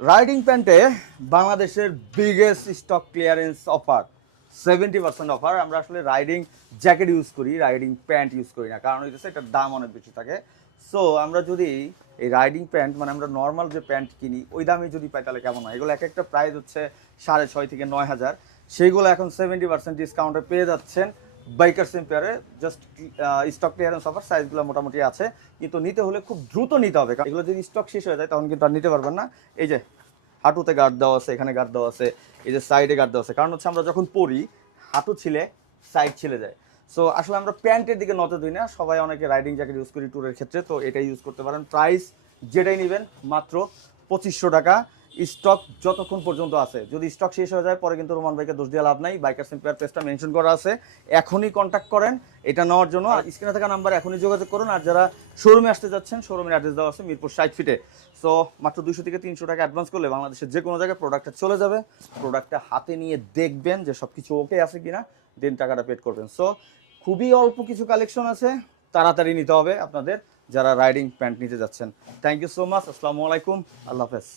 Riding প্যান্টে বাংলাদেশের biggest stock clearance offer 70% offer. আমরা আসলে রাইডিং জ্যাকেট ইউজ করি, রাইডিং প্যান্ট ইউজ করি না, কারণ হচ্ছে এটার দাম অনেক বেশি থাকে। সো আমরা যদি এই রাইডিং প্যান্ট মানে আমরা নর্মাল যে প্যান্ট কিনি ওই দামে যদি পাই তাহলে কেমন হয়? এগুলো এক একটা প্রাইস হচ্ছে 6,500 থেকে 9,000, সেইগুলো এখন 70% ডিসকাউন্টে পেয়ে যাচ্ছেন বাইকার্স এম্পায়ারে। জাস্ট স্টক ক্লিয়ারেন্স অফার, সাইজগুলো মোটামুটি আছে, কিন্তু নিতে হলে খুব দ্রুত নিতে হবে, কারণ এগুলো যদি স্টক শেষ হয়ে যায় তখন কিন্তু আর নিতে পারবেন না। এই যে হাঁটুতে গার্ড দেওয়া আছে, এখানে গার্ড দেওয়া আছে, এই যে সাইডে গার্ড দেওয়া আছে, কারণ হচ্ছে আমরা যখন পরি হাঁটু ছিলে সাইড ছিলে যায়। সো আসলে আমরা প্যান্টের দিকে নজর দিই না, সবাই অনেকে রাইডিং জ্যাকেট ইউজ করি ট্যুরের ক্ষেত্রে, তো এটাই ইউজ করতে পারেন। প্রাইস যেটাই নেবেন মাত্র 2500 টাকা, স্টক যতক্ষণ পর্যন্ত আছে। যদি স্টক শেষ হয়ে যায় পরে কিন্তু রোমান ভাইকে দোষ দিয়ে লাভ নাই, বাইকার্স এম্পায়ার পেজটা মেনশন করা আছে, এখনই কন্ট্যাক্ট করেন এটা নেওয়ার জন্য। আর স্ক্রিনে থাকা নাম্বার এখনই যোগাযোগ করুন। আর যারা শোরুমে আসতে যাচ্ছেন, শোরুমের অ্যাড্রেস দেওয়া আছে মিরপুর 60 ফিটে। সো মাত্র 200 থেকে 300 টাকা অ্যাডভান্স করলে বাংলাদেশের যে কোনো জায়গায় প্রোডাক্টটা চলে যাবে। প্রোডাক্টটা হাতে নিয়ে দেখবেন যে সব কিছু ওকে আছে কিনা, দেন টাকাটা পেড করবেন। সো খুবই অল্প কিছু কালেকশন আছে, তাড়াতাড়ি নিতে হবে আপনাদের যারা রাইডিং প্যান্ট নিতে যাচ্ছেন। থ্যাংক ইউ সো মাচ, আসসালামু আলাইকুম, আল্লাহ হাফেজ।